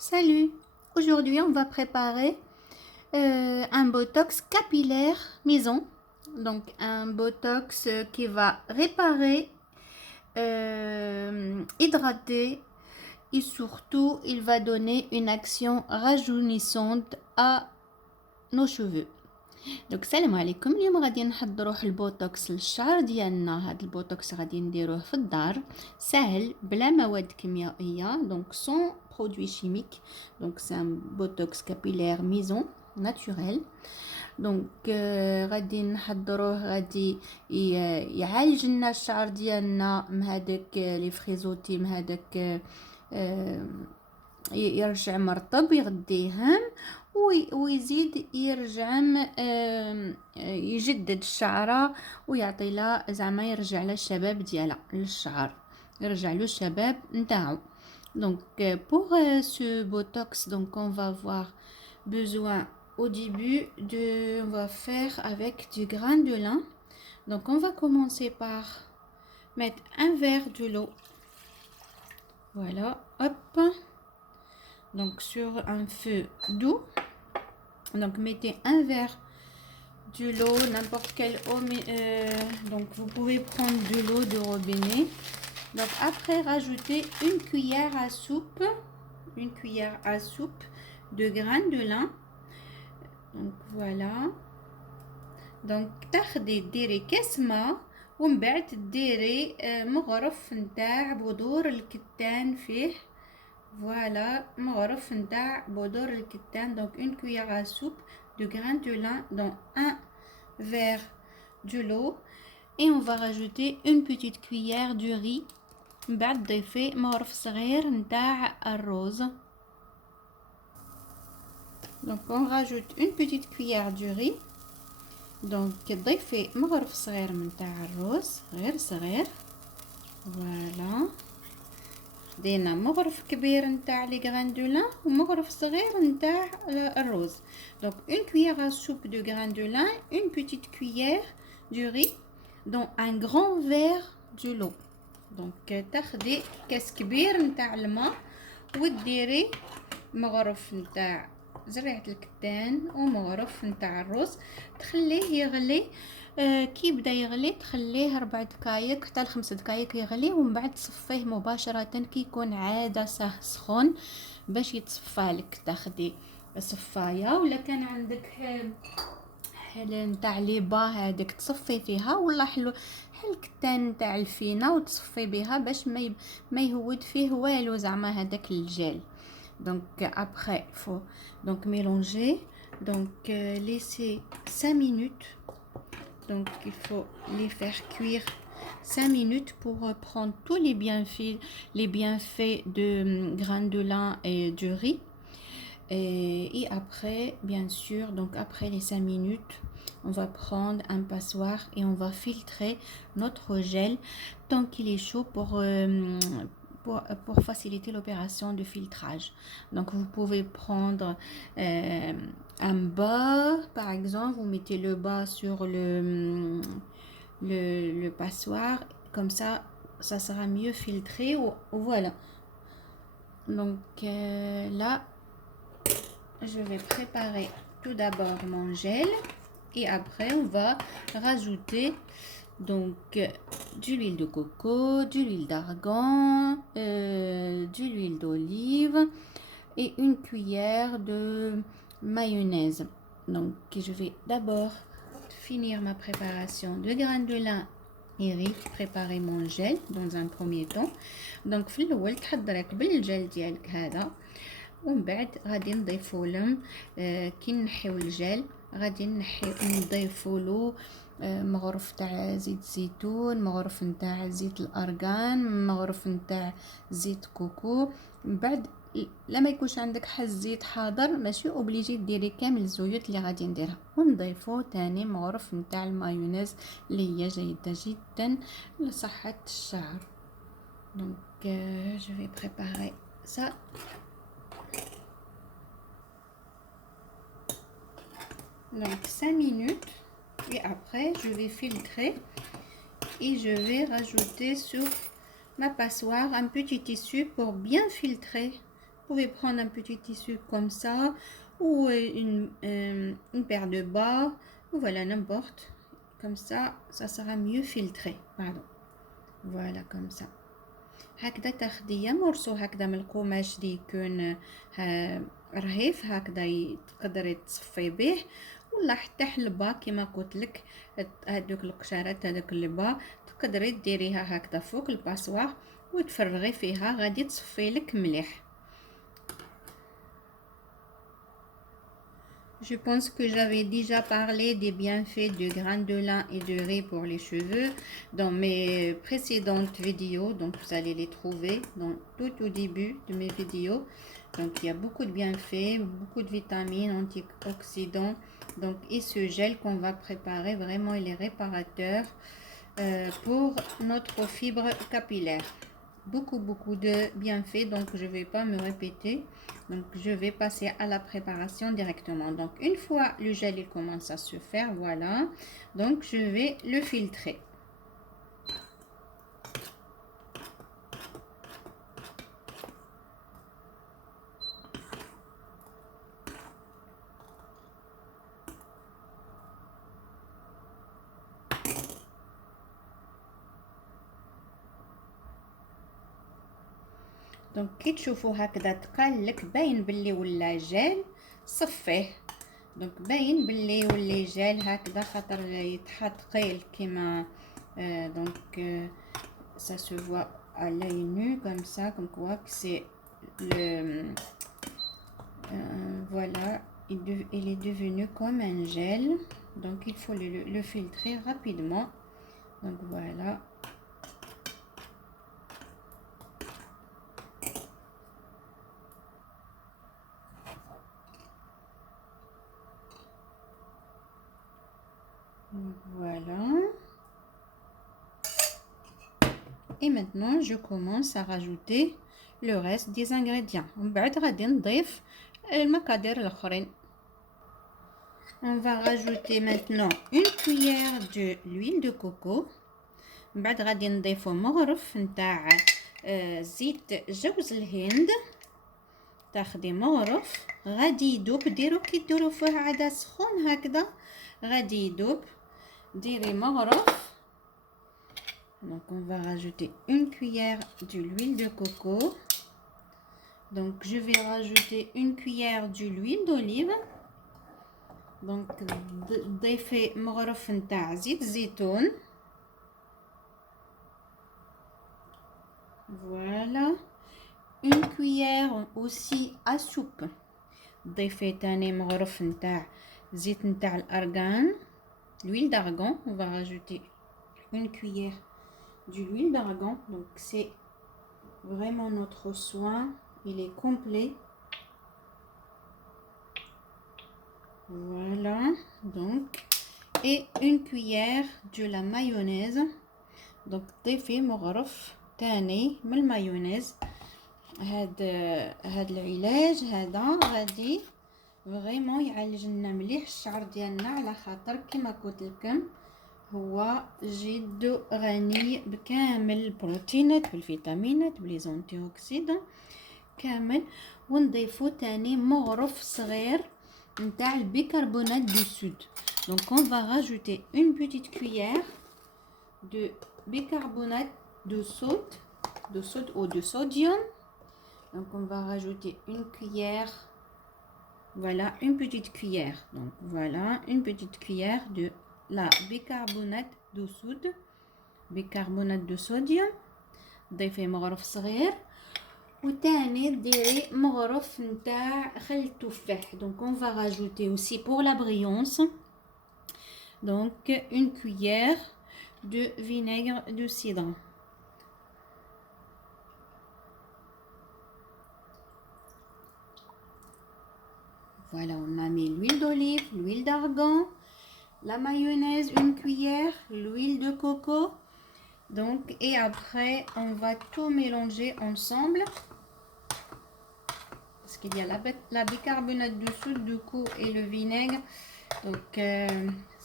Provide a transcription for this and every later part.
Salut! Aujourd'hui, on va préparer un botox capillaire maison. Donc, un botox qui va réparer, hydrater et surtout, il va donner une action rajeunissante à nos cheveux. دونك السلام عليكم. اليوم غادي نحضروا البوتوكس للشعر ديالنا. هاد البوتوكس غادي نديروه في الدار ساهل بلا مواد كيميائيه، دونك سون برودوي شيميك. دونك سي ان بوتوكس كابيلير ميزون ناتوريل. دونك غادي نحضروه، غادي يعالج لنا الشعر ديالنا من هذاك لي فريزوتي، من هذاك يرجع مرطب يغديهم ويزيد يرجع يجدد الشعره ويعطي لها زعما يرجع لها الشباب ديالها للشعر، يرجع له الشباب نتاعو. Donc pour ce botox, donc on va avoir besoin au début de, on va faire avec du grain de lin. Donc on va commencer par mettre un verre de l'eau. Voilà, hop. Donc sur un feu doux. Donc mettez un verre de l'eau, n'importe quelle eau, donc vous pouvez prendre de l'eau de robinet. Donc après rajoutez une cuillère à soupe de grains de lin. Donc voilà. Donc تاخدي ديري كاس ماء ومن بعد ديري مغرف نتاع بذور الكتان فيه. Voilà, مغرف نتاع بذور الكتان. Donc une cuillère à soupe de grains de lin dans un verre de l'eau et on va rajouter une petite cuillère de riz. من بعد ضيفي مغرف صغير نتاع الرز. Donc on rajoute une petite cuillère de riz. Donc ضيفي مغرف صغير نتاع الرز غير صغير. Voilà. دينا مغرف كبير نتاع لي غران دو لان ومغرف صغير نتاع الرز. Donc une cuillère à soupe de grains de lin, une petite cuillère de riz dans un grand verre de l'eau. Donc تاخدي كاس كبير نتاع الماء وديري مغرف نتاع زريعة الكتان ومغرف نتاع الرز، تخليه يغلي. كي يبدا يغلي تخليه 4 دقائق حتى ل5 دقائق يغلي ومن بعد تصفيه مباشرة كي يكون عادة سخون باش يتصفى لك. تاخدي صفايه ولا كان عندك حل نتاع لي با هذيك تصفي فيها، ولا حل الكتان نتاع الفينه وتصفي بها باش ما يهود فيه والو زعما هذاك الجل. Donc après faut donc mélanger, donc laisser 5 minutes. Donc il faut les faire cuire 5 minutes pour prendre tous les bienfaits de grains de lin et de riz. Et après, bien sûr, donc après les 5 minutes, on va prendre un passoire et on va filtrer notre gel tant qu'il est chaud pour faciliter l'opération de filtrage. Donc vous pouvez prendre un bas, par exemple, vous mettez le bas sur le passoire, comme ça sera mieux filtré. Voilà. Donc là, je vais préparer tout d'abord mon gel et après on va rajouter donc de l'huile de coco, de l'huile d'argan, de l'huile d'olive et une cuillère de mayonnaise. Donc je vais d'abord finir ma préparation de grains de lin et riz, préparer mon gel dans un premier temps. Donc في الاول تحضري قبل الجل ديالك هذا ومن بعد غادي نضيفوا لهم كي نحيو الجل غادي نضيفوا له مغرف تاع زيت زيتون، مغرف نتاع زيت الارغان، مغرف نتاع زيت كوكو. من بعد لما يكونش عندك زيت حاضر ماشي اوبليجي ديري كامل الزيوت اللي غادي نديرها، ونضيفوا تاني مغرف نتاع المايونيز اللي هي جيده جدا لصحه الشعر. Donc je vais préparer ça. Donc 5 minutes et après je vais filtrer et je vais rajouter sur ma passoire un petit tissu pour bien filtrer pouvez prendre un petit tissu comme ça ou une paire de bas, ou voilà, n'importe. Comme ça sera mieux filtré. Pardon. Voilà, comme ça. هكذا تاخدي مرسو هكذا من القماش اللي يكون رهيف هكذا تقدري تصفي به، ولا حتى حلبة كما قلت لك. هذوك القشارات هذوك البا تقدري ديريها هكذا فوق الباسوار وتفرغي فيها، غادي تصفي لك مليح. Je pense que j'avais déjà parlé des bienfaits de graines de lin et de riz pour les cheveux dans mes précédentes vidéos. Donc, vous allez les trouver tout au début de mes vidéos. Donc, il y a beaucoup de bienfaits, beaucoup de vitamines, antioxydants. Donc, et ce gel qu'on va préparer, vraiment, il est réparateur pour notre fibre capillaire. Beaucoup de bienfaits, donc je ne vais pas me répéter. Donc je vais passer à la préparation directement. Donc une fois le gel il commence à se faire, voilà, donc je vais le filtrer. دونك كي تشوفوا هكذا تقلك باين باللي ولا جيل صفيه. دونك باين باللي ولا جيل هكذا خاطر يتحط قيل كيما دونك ça se voit à l'œil nu comme ça, comme quoi que c'est le voilà, il est devenu comme un gel. Donc il faut le filtrer rapidement. Donc voilà. Voilà. Et maintenant, je commence à rajouter le reste des ingrédients. On va rajouter maintenant une cuillère de l'huile de coco. بعد غادي نضيفو مغرف نتاع زيت جوز الهند. تاخدي مغرف غادي يذوب، ديرو كي ديرو فيه عاد سخون هكذا غادي يذوب. ديري مغرف. Donc on va rajouter une cuillère de l'huile de coco. Donc je vais rajouter une cuillère de l'huile d'olive. Donc ضيفي مغرف نتاع زيت الزيتون. Voilà. Une cuillère aussi à soupe. ضيفي تاني مغرف نتاع زيت نتاع الارغان، l'huile d'argan. On va rajouter une cuillère de l'huile d'argan. Donc c'est vraiment notre soin, il est complet. Voilà, donc et une cuillère de la mayonnaise. Donc ضيفي مغرف تاني من المايونيز. هاد العلاج هذا غادي فريمون يعالج لنا مليح الشعر ديالنا، على خاطر كما قلت لكم هو جد غني بكامل البروتينات بالفيتامينات بليزونتي اوكسيدون كامل. ونضيفو تاني مغرف صغير نتاع البيكربونات دو سود. Donc on va rajouter une petite cuillère de bicarbonate de soude ou de sodium. Donc on va rajouter une cuillère, voilà, une petite cuillère. Donc voilà, une petite cuillère de la bicarbonate de soude, bicarbonate de sodium. ضيفي مغرف صغير وتاني ديري مغرف نتاع خل التفاح. Donc on va rajouter aussi pour la brillance donc une cuillère de vinaigre de cidre. Voilà, on a mis l'huile d'olive, l'huile d'argan, la mayonnaise, une cuillère, l'huile de coco. Donc, et après, on va tout mélanger ensemble. Parce qu'il y a la bicarbonate de soude du coup et le vinaigre. Donc,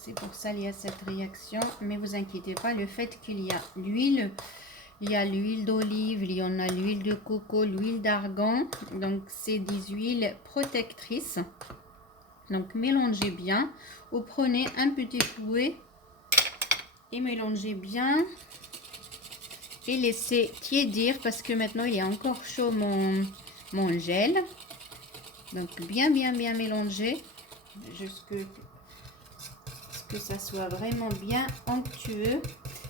c'est pour ça qu'il y a cette réaction. Mais vous inquiétez pas, le fait qu'il y a l'huile Il y a l'huile d'olive, il y en a l'huile de coco, l'huile d'argan. Donc, c'est des huiles protectrices. Donc, mélangez bien. Ou prenez un petit fouet et mélangez bien. Et laissez tiédir parce que maintenant, il est encore chaud mon gel. Donc, bien mélanger jusqu'à ce que ça soit vraiment bien onctueux.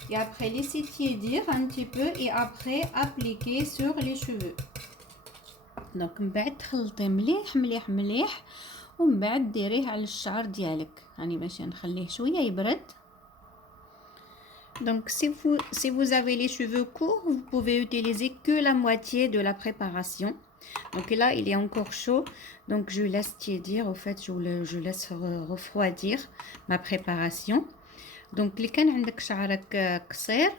Et après, laissez tiédir un petit peu et après, appliquer sur les cheveux. Donc, من بعد تخلطيه مليح ومن بعد ديريه على الشعر ديالك. يعني باش نخليه شوية يبرد. Donc, si vous avez les cheveux courts, vous pouvez utiliser que la moitié de la préparation. Donc là, il est encore chaud. Donc, je laisse tiédir. Au fait, je laisse refroidir ma préparation. دونك اللي كان عندك شعرك قصير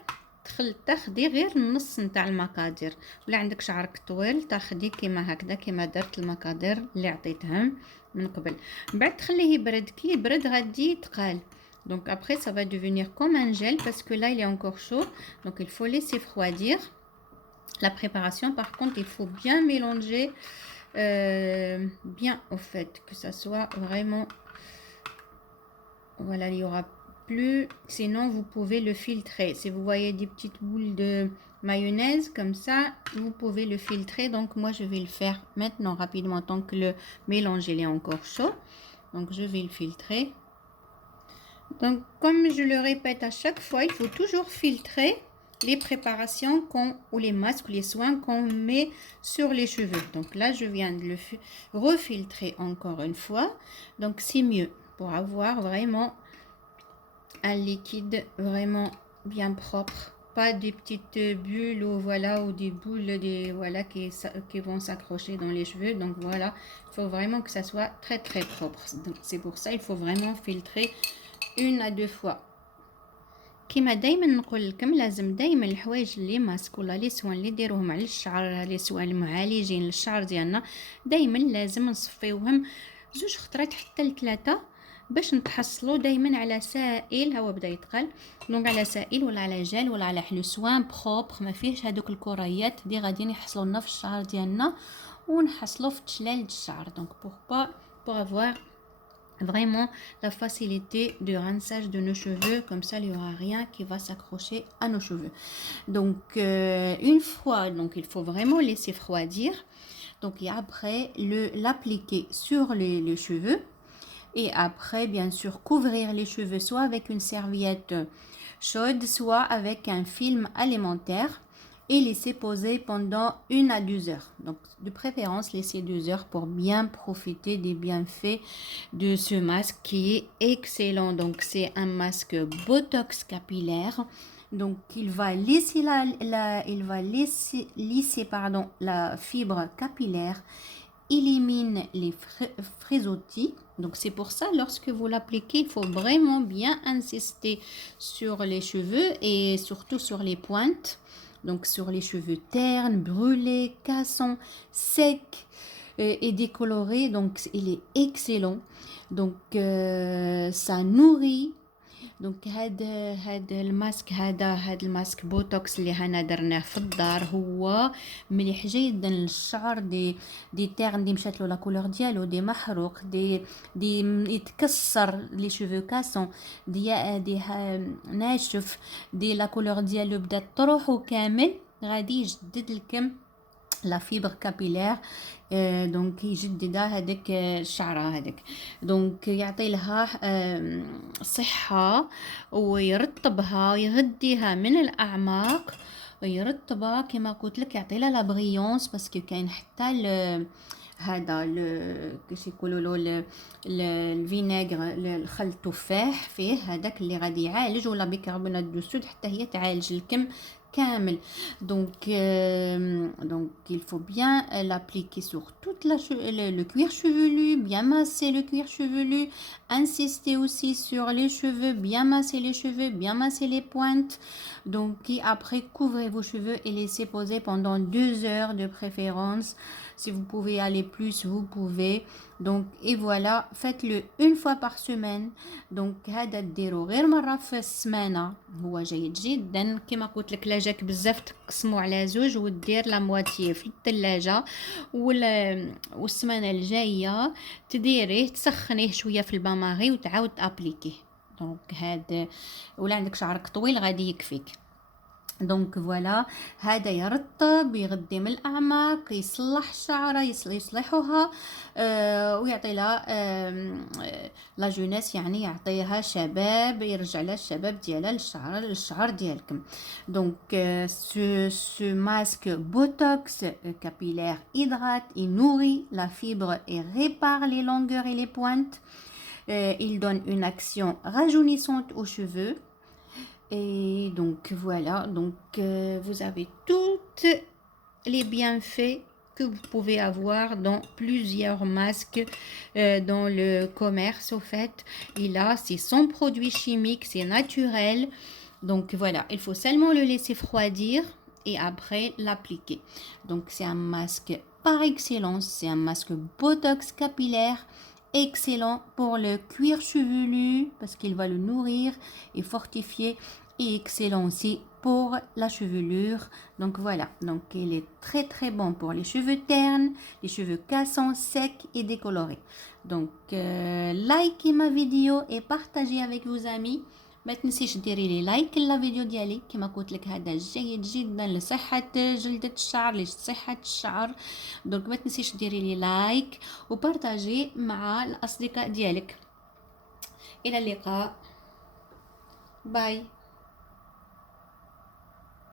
تاخدي غير النص نتاع المقادير، ولا عندك شعرك طويل تاخدي كيما هكذا كيما درت المقادير اللي عطيتهم من قبل. من بعد تخليه يبرد، كي يبرد غادي يتقال. Donc après ça va devenir comme un gel parce que là il est encore chaud. Donc il faut laisser refroidir. La préparation par contre il faut bien mélanger bien au fait que ça soit vraiment voilà, il y aura plus, sinon vous pouvez le filtrer. Si vous voyez des petites boules de mayonnaise comme ça, vous pouvez le filtrer. Donc moi je vais le faire maintenant rapidement tant que le mélange il est encore chaud. Donc je vais le filtrer. Donc comme je le répète à chaque fois, il faut toujours filtrer les préparations ou les masques ou les soins qu'on met sur les cheveux. Donc là je viens de le refiltrer encore une fois. Donc c'est mieux pour avoir vraiment un liquide vraiment bien propre, pas des petites bulles ou voilà ou des boules voilà qui vont s'accrocher dans les cheveux. Donc voilà, il faut vraiment que ça soit très propre. Donc c'est pour ça il faut vraiment filtrer 1 à 2 fois. كما دايما نقول لكم لازم دايما الحوايج اللي ماسك ولا لي سوان اللي ديروهم على الشعر، لي سوان المعالجين للشعر ديالنا دايما لازم نصفيوهم 2 خطرات حتى ل3 باش نتحصلوا دايما على سائل. هو بدا يتقال دونك على سائل ولا على جل ولا على حلو سوان بروبر ما فيهش هذوك الكريات اللي غاديين يحصلوا لنا في الشعر ديالنا ونحصلوا في تشلال الشعر. دونك pour avoir vraiment la facilité de rinçage de nos cheveux, comme ça il n'y aura rien qui va s'accrocher à nos cheveux. Donc une fois, donc il faut vraiment laisser refroidir. Donc et après l'appliquer sur les cheveux. Et après, bien sûr, couvrir les cheveux soit avec une serviette chaude, soit avec un film alimentaire et laisser poser pendant 1 à 2 heures. Donc, de préférence, laisser 2 heures pour bien profiter des bienfaits de ce masque qui est excellent. Donc, c'est un masque Botox capillaire. Donc, il va lisser la fibre capillaire, élimine les frisottis. Donc c'est pour ça lorsque vous l'appliquez, il faut vraiment bien insister sur les cheveux et surtout sur les pointes. Donc sur les cheveux ternes, brûlés, cassants, secs et décolorés. Donc il est excellent. Donc ça nourrit. دونك هاد الماسك بوتوكس اللي هنا درناه في الدار هو مليح جدا للشعر دي تيرن دي مشات له لا كولور ديالو دي محروق دي يتكسر لي شوفو كاسون دي ناشف دي لا كولور ديالو بدات تروح كامل غادي يجدد لكم لا فيبر كابيلير. دونك يجددها هذاك الشعره هذاك. دونك يعطي لها صحه ويرطبها يغديها من الاعماق ويرطبها كما قلت لك يعطي لها لا بريونس باسكو كاين حتى هذا كيش يقولوا له الفينيغر الخل التفاح فيه هذاك اللي غادي يعالج ولا بيكربونات دو الصود حتى هي تعالج الكم كامل. Donc il faut bien l'appliquer sur toute le cuir chevelu, bien masser le cuir chevelu, insister aussi sur les cheveux, bien masser les cheveux, bien masser les pointes. Donc après couvrez vos cheveux et laissez poser pendant 2 heures de préférence si vous pouvez aller plus vous pouvez. Donc et voilà, faites-le une fois par semaine. donc هذا ديرو غير مره في السمانه، هو جيد جدا. كما قلت لك لا جاك بزاف تقسمو على زوج ودير لا مواتيي في الثلاجه، والسمانه الجايه تديريه تسخنيه شويه في الباماغي وتعاود ابليكيه. دونك هذا ولا عندك شعرك طويل غادي يكفيك. دونك فوالا، هذا يرطب يغذي من الاعماق، يصلح الشعره، يصلحوها ويعطي لها لا جونيس، يعني يعطيها شباب، يرجع لها الشباب ديالها للشعر ديالكم. دونك ce masque botox capillaire hydrate et nourrit la fibre et répare les longueurs et les pointes. Il donne une action rajeunissante aux cheveux. Et donc voilà, donc vous avez toutes les bienfaits que vous pouvez avoir dans plusieurs masques dans le commerce. Au fait, et là c'est sans produits chimiques, c'est naturel. Donc voilà, il faut seulement le laisser refroidir et après l'appliquer. Donc c'est un masque par excellence, c'est un masque botox capillaire, excellent pour le cuir chevelu parce qu'il va le nourrir et fortifier, et excellent aussi pour la chevelure. Donc voilà, donc il est très très bon pour les cheveux ternes, les cheveux cassants, secs et décolorés. Donc likez ma vidéo et partagez avec vos amis. ما تنسيش ديري لي لايك للفيديو ديالي، كما قلت لك هذا جيد جدا لصحة جلدة الشعر، لصحة الشعر. دونك ما تنسيش ديري لي لايك وبارطاجي مع الأصدقاء ديالك. إلى اللقاء، باي.